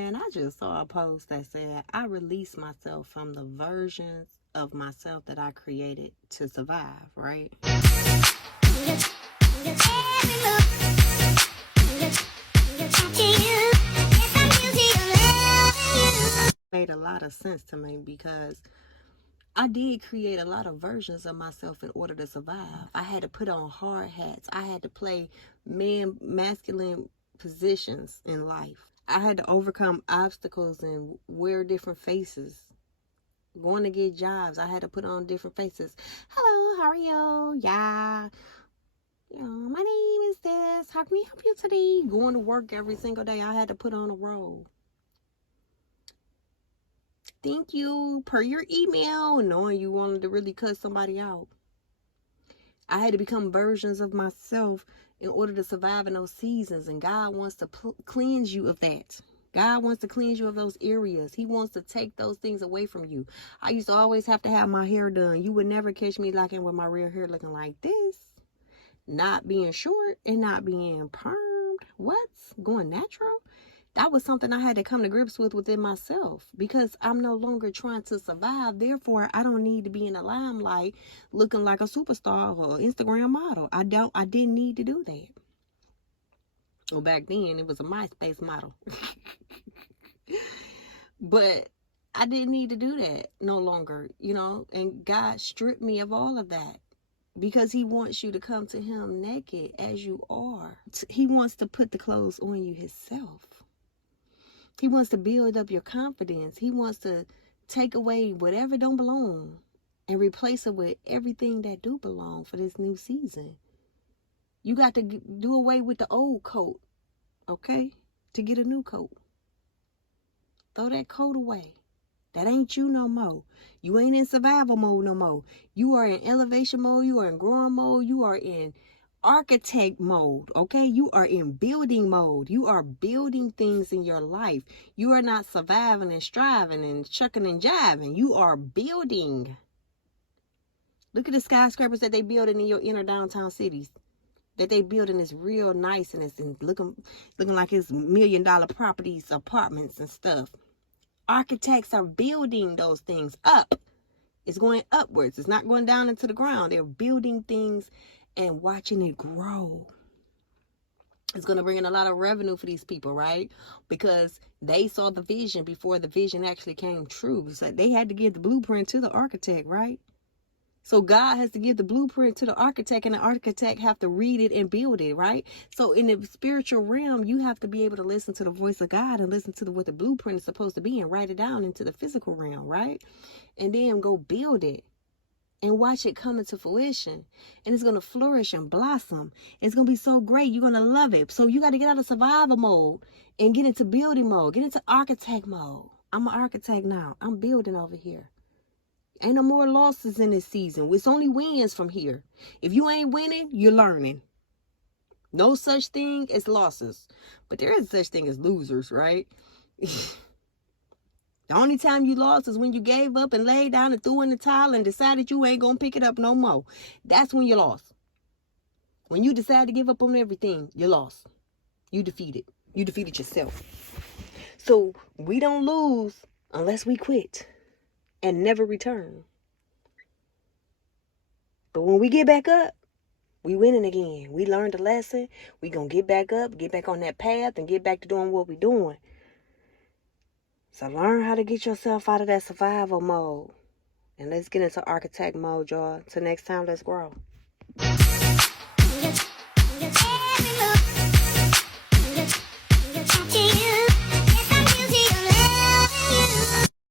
And I just saw a post that said, I release myself from the versions of myself that I created to survive, right? Made a lot of sense to me because I did create a lot of versions of myself in order to survive. I had to put on hard hats. I had to play masculine positions in life. I had to overcome obstacles and wear different faces. Going to get jobs, I had to put on different faces. Hello, how are you? Yeah. My name is this. How can we help you today? Going to work every single day, I had to put on a role. Thank you per your email, knowing you wanted to really cut somebody out. I had to become versions of myself in order to survive in those seasons. And God wants to cleanse you of that. God wants to cleanse you of those areas. He wants to take those things away from you. I used to always have to have my hair done. You would never catch me locking with my real hair looking like this. Not being short and not being permed. What's going natural? That was something I had to come to grips with within myself because I'm no longer trying to survive. Therefore, I don't need to be in the limelight looking like a superstar or Instagram model. I didn't need to do that. Well, back then it was a MySpace model. But I didn't need to do that no longer, and God stripped me of all of that. Because he wants you to come to him naked as you are. He wants to put the clothes on you himself. He wants to build up your confidence. He wants to take away whatever don't belong and replace it with everything that do belong for this new season. You got to do away with the old coat, okay? To get a new coat. Throw that coat away. That ain't you no more. You ain't in survival mode no more. You are in elevation mode. You are in growing mode. You are in architect mode, okay? You are in building mode. You are building things in your life. You are not surviving and striving and chucking and jiving. You are building. Look at the skyscrapers that they building in your inner downtown cities. That they building is real nice and it's looking like it's $1 million properties, apartments and stuff. Architects are building those things up. It's going upwards. It's not going down into the ground. They're building things and watching it grow. It's going to bring in a lot of revenue for these people, right? Because they saw the vision before the vision actually came true. So they had to give the blueprint to the architect, right? So God has to give the blueprint to the architect, and the architect have to read it and build it, right? So in the spiritual realm, you have to be able to listen to the voice of God and listen to what the blueprint is supposed to be and write it down into the physical realm, right? And then go build it and watch it come into fruition. And it's going to flourish and blossom. It's going to be so great. You're going to love it. So you got to get out of survival mode and get into building mode. Get into architect mode. I'm an architect now. I'm building over here. Ain't no more losses in this season. It's only wins from here. If you ain't winning, you're learning. No such thing as losses. But there is such thing as losers, right? The only time you lost is when you gave up and laid down and threw in the towel and decided you ain't going to pick it up no more. That's when you lost. When you decide to give up on everything, you lost. You defeated. You defeated yourself. So we don't lose unless we quit and never return. But when we get back up, we winning again. We learned a lesson. We gonna get back up, get back on that path, and get back to doing what we doing. So learn how to get yourself out of that survival mode. And let's get into architect mode, y'all. Till next time, let's grow.